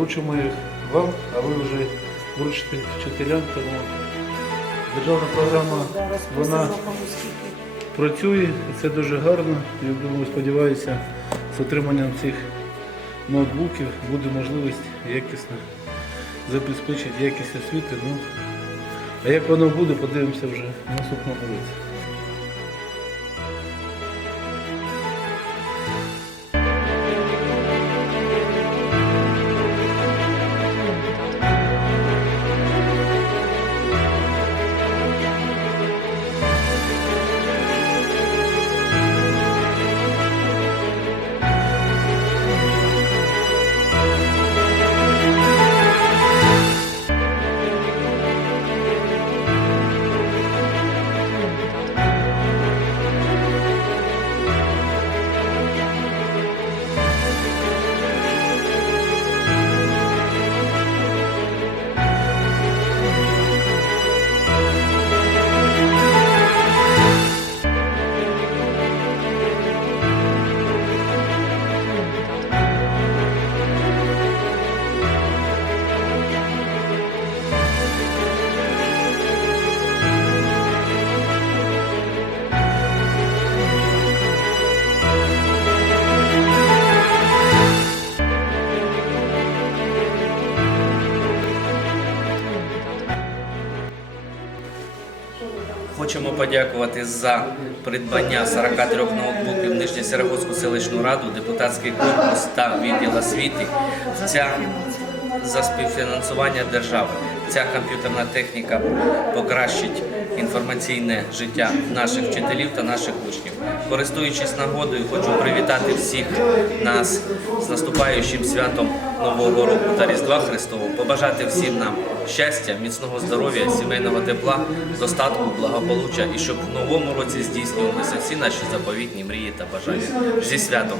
вручимо їх вам, а ви вже вручите вчителям. Тому державна програма, вона працює, і це дуже гарно. Я думаю, сподіваюся, з отриманням цих ноутбуків буде можливість якісно забезпечити якість освіти. Ну, а як воно буде, подивимося вже в наступному році. Хочемо подякувати за придбання 43 ноутбуків Нижньосерегоцьку селищну раду, депутатський корпус та відділ освіти. За співфінансування держави. Ця комп'ютерна техніка покращить інформаційне життя наших вчителів та наших учнів. Користуючись нагодою, хочу привітати всіх нас з наступаючим святом Нового року та Різдва Христового, побажати всім нам щастя, міцного здоров'я, сімейного тепла, достатку, благополуччя і щоб в новому році здійснювалися всі наші заповітні мрії та бажання. Зі святом!